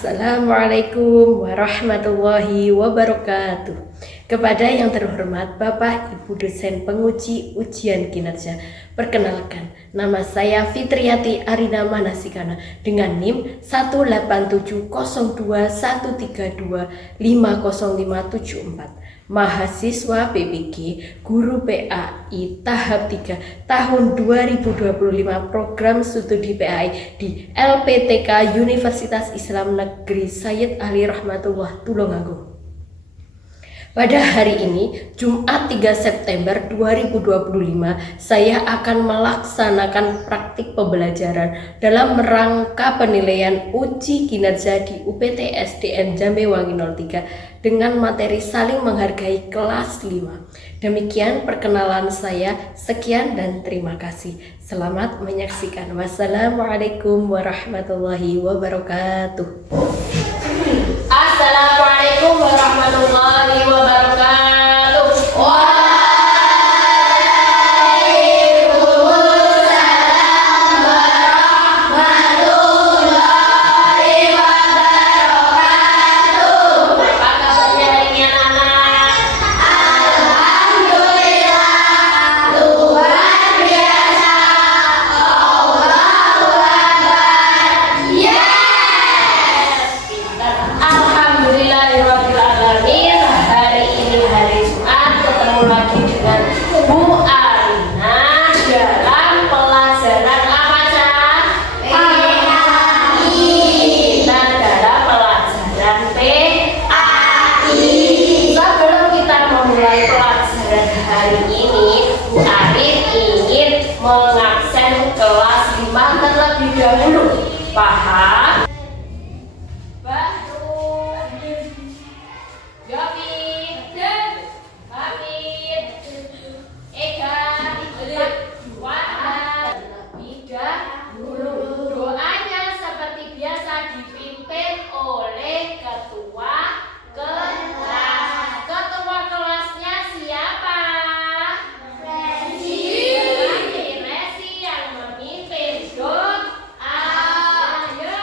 Assalamualaikum warahmatullahi wabarakatuh. Kepada yang terhormat Bapak Ibu dosen penguji ujian kinerja, perkenalkan, nama saya Fitriati Arina Manasikana dengan NIM 1870213250574. Mahasiswa PPG Guru PAI tahap 3 tahun 2025 program studi PAI di LPTK Universitas Islam Negeri Sayyid Ali Rahmatullah Tulungagung. Pada hari ini, Jumat 3 September 2025, saya akan melaksanakan praktik pembelajaran dalam rangka penilaian uji kinerja di UPT SDN Jambewangi 03 dengan materi saling menghargai kelas 5. Demikian perkenalan saya, sekian dan terima kasih. Selamat menyaksikan. Wassalamualaikum warahmatullahi wabarakatuh. Assalamualaikum warahmatullahi wabarakatuh. Waalaikumsalam warahmatullahi wabarakatuh. Apa kabarnya hari ini anak-anak? Alhamdulillah, luar biasa. Allahu Akbar. Yes. Alhamdulillahirrahmanirrahim. Hari ini hari Jumat, ketemu lagi dengan Bu Arina dalam pelajaran apa, Cak? PAI. Kita dalam pelajaran PAI. Sebelum kita memulai pelajaran hari ini, Bu Arin ingin mengabsen kelas 5 terlebih dahulu. Paham? David, Hamid, Eka, Wahab, terlebih dahulu. Doanya seperti biasa dipimpin oleh ketua kelas. Ketua kelasnya siapa? Resi yang memimpin doa. Ayo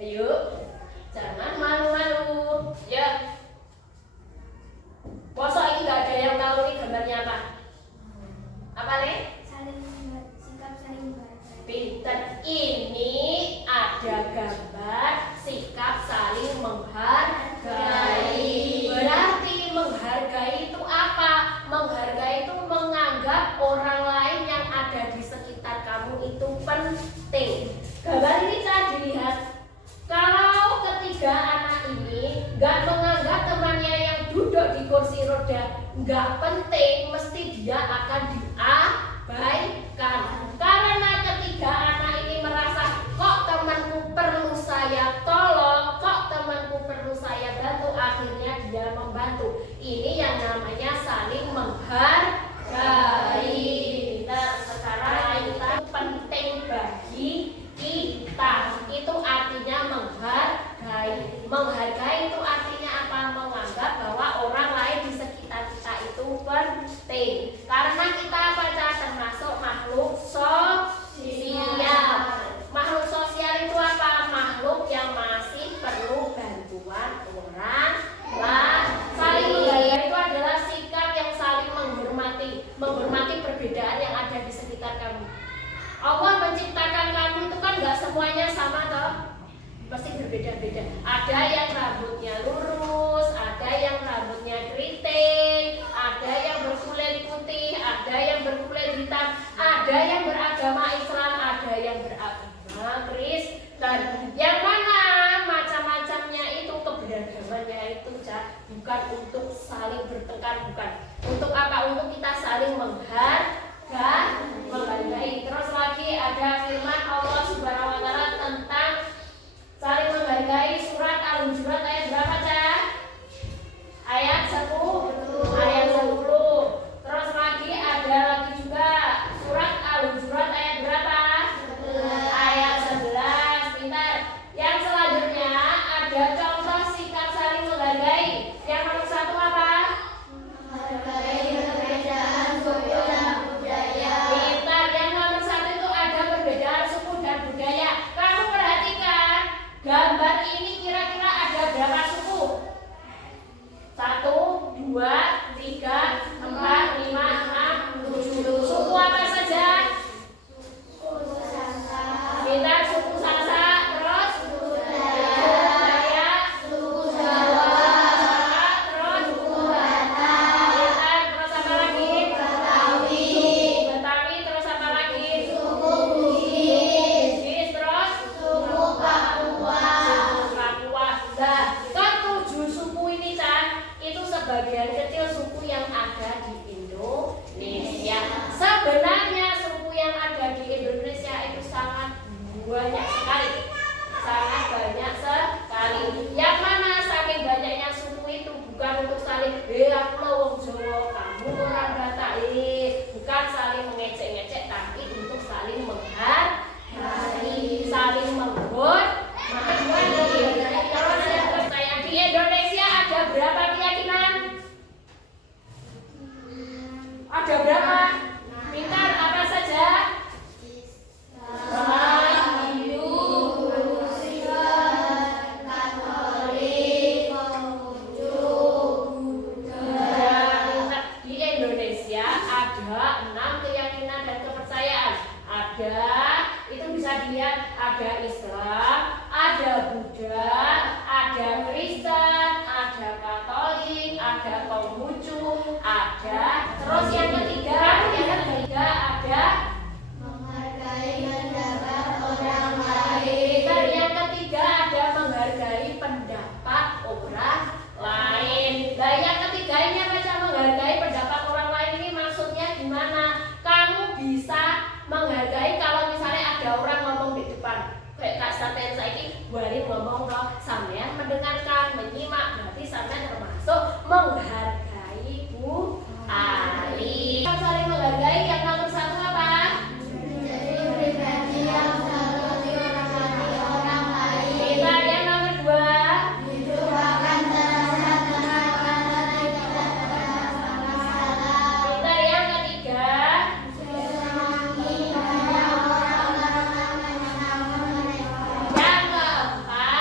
Ayo, jangan malu-malu. Ya. Masa ini nggak ada yang tahu nih gambarnya apa? Apa nih? Sikap saling menghargai. Pinter. Ini ada gambar sikap saling menghargai. Berarti menghargai itu apa? Menghargai itu menganggap orang lain yang ada di sekitar kamu itu penting. Gambar ini cara dilihat. Kalau ketiga anak ini nggak menganggap temannya yang duduk di kursi roda nggak penting, mesti dia akan diabaikan. Karena ketiga anak ini merasa kok temanku perlu saya tolong, kok temanku perlu saya bantu, akhirnya dia membantu. Ini yang namanya saling menghargai. Nah, sekarang kita penting bagi kita. Itu artinya menghargai. Menghargai itu artinya apa? Menganggap bahwa orang lain di sekitar kita itu penting. Karena kita apa? Termasuk makhluk sosial. Makhluk sosial itu apa? Makhluk yang masih perlu bantuan orang lain. Saling menghargai itu adalah sikap yang saling menghormati. Menghormati perbedaan yang ada di sekitar kamu. Allah menciptakan kamu itu kan nggak semuanya sama toh, pasti berbeda-beda. Ada yang rambutnya lurus, ada yang rambutnya keriting, ada yang berkulit putih, ada yang berkulit hitam, ada yang beragama Islam, ada yang beragama Kristen. Yang mana macam-macamnya itu keberagamannya itu bukan untuk saling bertengkar, bukan. Untuk apa? Untuk kita saling menghargai. Terus lagi ada firman Allah Subhanahu wa taala tentang saling menghargai, surat Al-Hujurat ayat berapa, Cak? Ayat 10. Ayat 10. Terus lagi ada lagi juga surat Al-Hujurat ayat berapa? Ayat 11. Pintar. Yang selanjutnya ada contoh sikap saling menghargai. Yang nomor 1 apa? Menghargai perbedaan suku dan budaya. Pintar. Yang nomor 1 itu ada perbedaan suku dan budaya. Kamu perhatikan gambar ini kira-kira ada berapa suku? 1, 2, 3, 4, 5, 6, 7. Suku apa saja? Suku Sasak, Pintar. Suku Sasak. Terus suku Dayak, suku Jawa, terus suku Batak, Pintar. Terus apa lagi? Betawi, Suku Betawi. Terus apa lagi? suku Bugis, Bugis. Terus suku Papua. suku Papua. Nah, ketujuh suku ini, Chan, itu sebagian kecil suku yang ada di Indonesia. Sebenarnya suku yang ada di Indonesia itu sangat banyak sekali. Sangat banyak sekali. Yang mana saking banyaknya suku itu bukan untuk saling aku lah wong Jawa, kamu orang Batak. Bukan saling mengecek-ngecek, tapi untuk saling menghargai, saling menghormati. Terus yang pertanyaan, di Indonesia ada berapa keyakinan? Ada berapa? Pintar. Apa saja? Islam, Hindu, Kristen, Katolik, Konghucu, Buddha. Di Indonesia ada 6 keyakinan dan kepercayaan. Ada, itu bisa dilihat, ada Islam, ada Buddha, ada Kristen, ada Katolik, ada Konghucu, ada. Terus yang ketiga ada Menghargai pendapat orang lain. dan yang ketiga ada menghargai pendapat orang lain. Nah, yang ketiga ini apa, Cak? Menghargai pendapat orang lain ini maksudnya gimana? Kamu bisa menghargai kalau misalnya ada orang ngomong di depan. Kayak Kak Staten saiki bari ngomong loh, sampean mendengarkan, menyimak, berarti sampean termasuk menghargai Bu Ali. Saling menghargai. Yang nomor 1 apa? Menjadi pribadi yang selalu dihormati orang lain. Kita yang nomor 2. Hidup akan terasa tenang karena tidak ada masalah. Kita yang ketiga. Senangi banyak orang yang menyenangkan mereka. Yang keempat.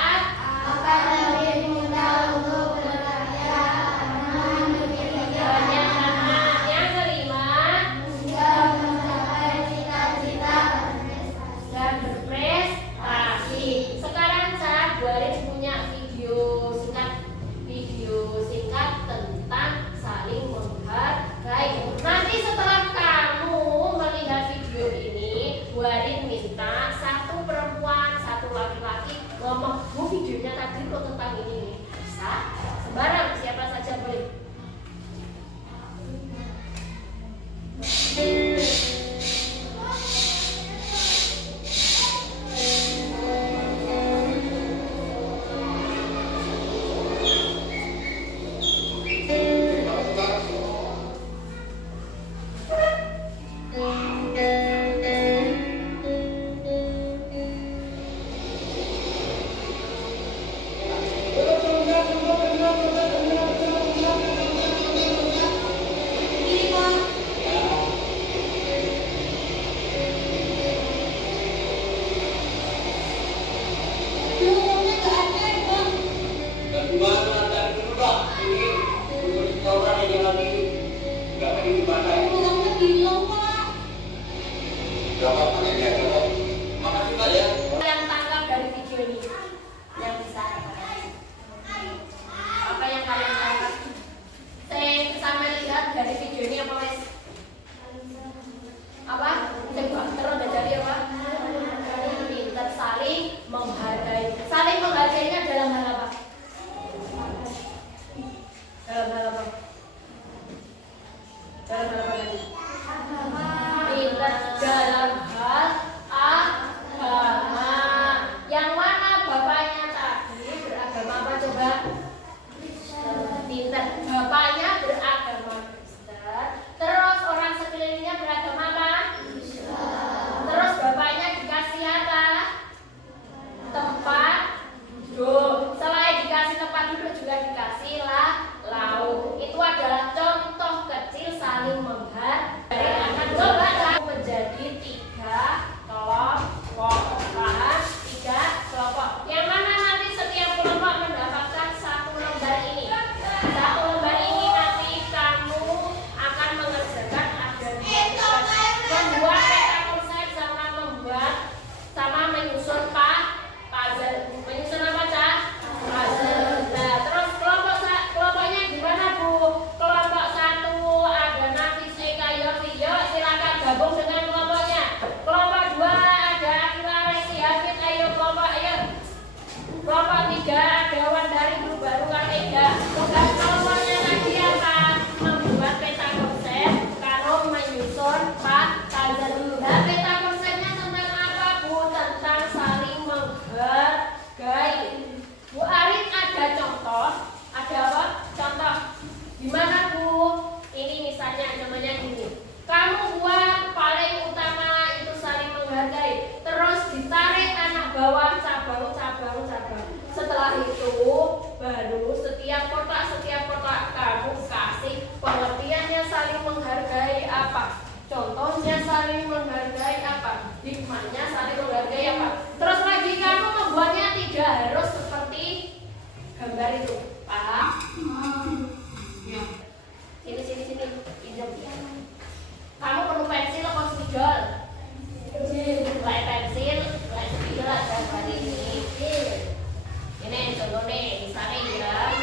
tentang ini? Bisa. Sembarang, siapa saja boleh. Yang tangkap dari video ini, yang bisa apa yang kalian tangkap? Saya sama lihat dari video ini apa wes? Apa? Coba terus ada jadi apa? Pintar, saling menghargai. Saling menghargainya dalam hal apa? Dalam hal apa? Dalam hal apa tadi? Pintar dalam hal agama. Yang mana bapaknya tadi beragama apa coba? Pintar. Bapaknya beragama Kristen. Terus orang sekelilingnya beragama apa? Terus bapaknya dikasih apa? Tempat duduk. Selain dikasih tempat duduk juga dikasih lauk. Itu adalah contoh kecil saling menghargai. Akan coba menjadi 3 kelompok. Paham? 3 kelompok. Yang mana nanti setiap kelompok mendapatkan 1 lembar ini. 1 lembar ini nanti kamu akan mengerjakan ada membuat peta konsep sama menyusun puzzle. Menyusun apa Cak? Puzzle. Nah, terus kelompoknya gimana Bu? Kelompok 1 ada Nafis, Eka, Yofi. Yuk silakan gabung dengan kelompoknya. Kelompok 2 ada Akila, Resi, Hafid. Ayo kelompok ayo. Kelompok 3 ada Wandari, Guru Baru, Kak Ega. Tugas kelompoknya tadi apa? Membuat peta konsep karo menyusun puzzle. Nah, peta konsepnya tentang apa Bu? Tentang saling menghargai. Bu Arin ada contoh, ada apa? Contoh. Gimana Bu? Ini misalnya namanya gini. Kamu buat paling utama itu saling menghargai. Terus ditarik anak bawah cabang. Setelah itu baru setiap kotak kamu kasih pengertiannya saling menghargai apa? Contohnya saling menghargai apa? Hikmahnya saling menghargai apa? Terus lagi kamu membuatnya tidak harus seperti gambar itu. Paham? Ya. Sini. Pinjam. Kamu perlu pensil atau spidol? Like pensil, like spidol ada hari ini. Ini contoh nih, misalnya ya.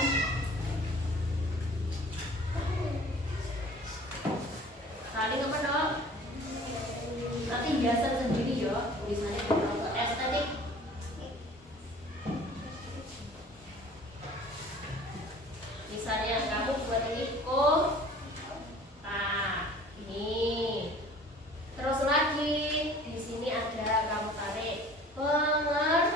Saling apa dong? Nanti hiasan sendiri ya, tulisannya untuk estetik. Misalnya kamu buat ini ini. Terus lagi di sini ada kamu tarik pengertian.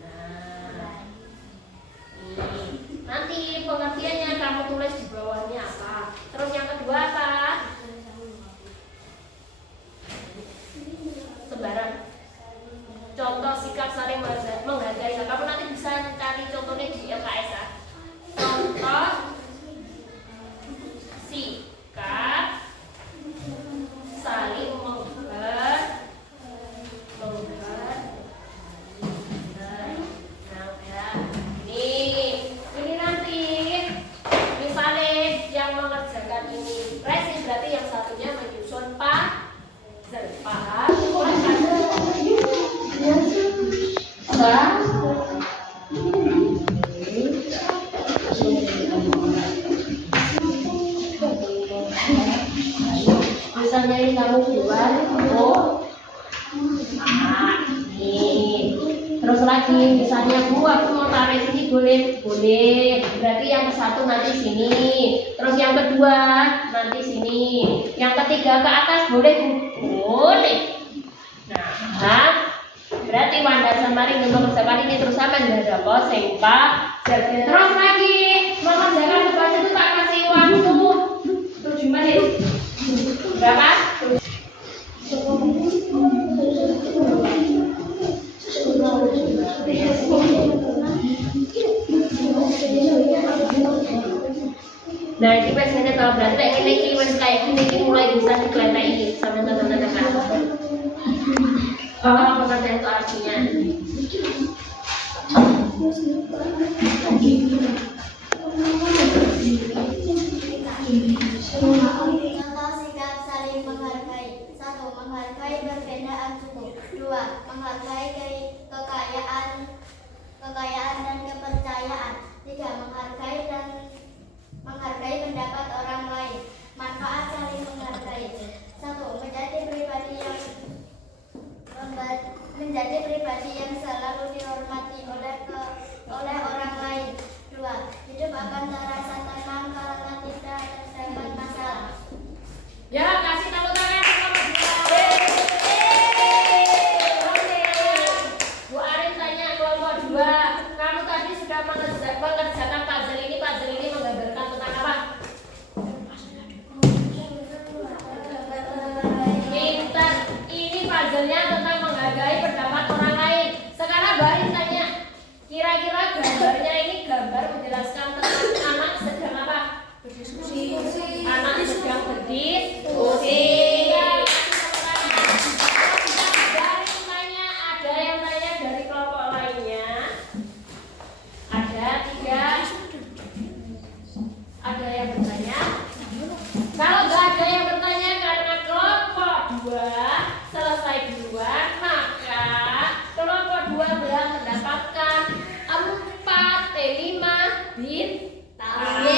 Nah, ini nanti pengertiannya kamu tulis di bawahnya apa. Terus yang kedua apa? Sembarang. Contoh sikap saling menghargai. Kamu nanti bisa cari contohnya di LKS ya. Contoh sikap saling menghargai. Ini nanti misalnya yang mengerjakan ini Resi, berarti yang satunya menyusun puzzle. Paham? Misalnya ini kamu buat ini lagi. Misalnya Bu, aku mau tarik sini, boleh? Boleh. Berarti yang ke satu nanti sini. Terus yang kedua nanti sini. Yang ketiga ke atas, boleh Bu? Boleh. Nah, berarti Wanda sama Ring mengerjakan ini terus sama nggak ada apa sempa. Terus lagi mengerjakan tugas itu tak kasih waktu 7 menit. Berapa? Nah, ini biasanya kalau berarti ini kayak gini mulai bisa dikeletai sama teman-teman kan. Apa pekerjaan itu artinya? Contoh sikap saling menghargai. 1. Menghargai perbedaan suku. 2. Menghargai kekayaan dan kepercayaan. 3. Menghargai pendapat orang lain. Manfaat saling menghargai. 1. Menjadi pribadi yang selalu dihormati oleh orang lain. 2. Hidup akan terasa tenang karena tidak terdapat masalah. Ya, kasih tepuk tangan sama Bu Arin tanya kelompok 2. Kamu tadi sudah mengerjakan puzzle ini menggambarkan tentang apa? Pintar. Ini puzzle-nya tentang menghargai pendapat orang lain. Sekarang Mbak Arin tanya, kira-kira gambarnya ini gambar menjelaskan tentang anak sedang apa? Berdiskusi. Anak sedang berdiskusi. Ada yang tanya dari kelompok lainnya. Ada 3. Ada yang bertanya. Kalau nggak ada yang bertanya karena kelompok 2 selesai duluan, maka kelompok 2 telah mendapatkan 4/5 bintang.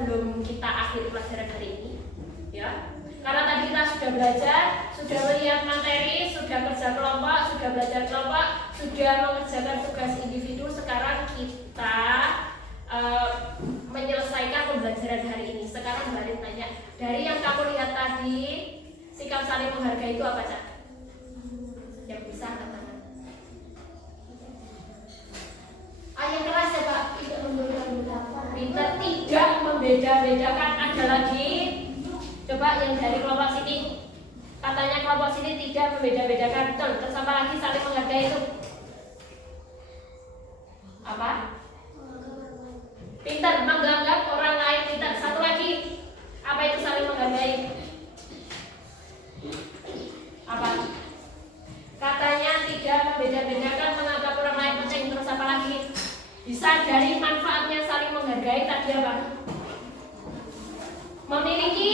Sebelum kita akhiri pelajaran hari ini, ya, karena tadi kita sudah belajar, sudah melihat materi, sudah kerja kelompok, sudah belajar kelompok, sudah mengerjakan tugas individu. Sekarang kita menyelesaikan pembelajaran hari ini. Sekarang Mbak Rin tanya, dari yang kamu lihat tadi, sikap saling menghargai itu apa, Cak? Yang bisa katakan. Yang keras ya Pak, tidak membeda-bedakan. Pintar, tidak membeda-bedakan. Ada lagi, coba yang dari kelompok sini. Katanya kelompok sini tidak membeda-bedakan. Betul, terus apa lagi saling menghargai itu? Apa? Pintar, menganggap orang lain pintar. Satu lagi, apa itu saling menghargai? Apa? Katanya tidak membeda-bedakan, menganggap orang lain penting. Terus apa lagi? Bisa dari manfaatnya saling menghargai tadi apa? Memiliki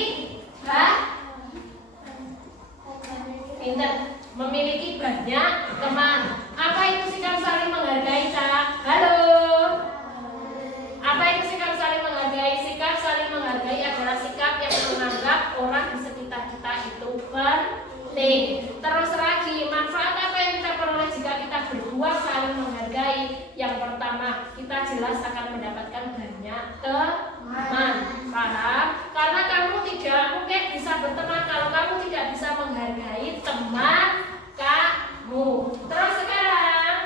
pintar, memiliki banyak teman. Apa itu sikap saling menghargai, Cak? Halo. Apa itu sikap saling menghargai? Sikap saling menghargai adalah sikap yang menganggap orang di sekitar kita itu penting. Terus lagi, manfaat apa yang kita peroleh jika kita berdua saling menghargai? Yang pertama, kita jelas akan mendapatkan banyak teman. Paham? Karena kamu tidak mungkin bisa berteman kalau kamu tidak bisa menghargai teman kamu. Terus sekarang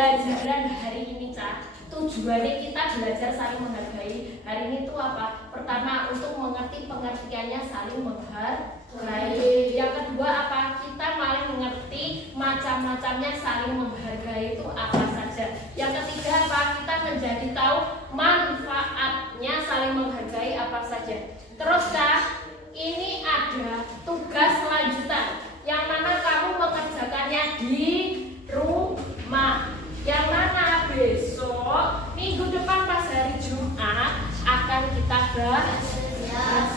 pembelajaran hari ini, Cak, tujuannya kita belajar saling menghargai. Hari ini tuh apa? Pertama, untuk mengerti pengertiannya saling menghargai. Yang kedua apa? Kita malah mengerti macam-macamnya saling menghargai itu apa saja. Yang ketiga apa? Kita menjadi tahu manfaatnya saling menghargai apa saja. Terus, Cak, ini ada tugas lanjutan yang mana kamu mengerjakannya di rumah, yang mana besok minggu depan pas hari Jumat akan kita bahas.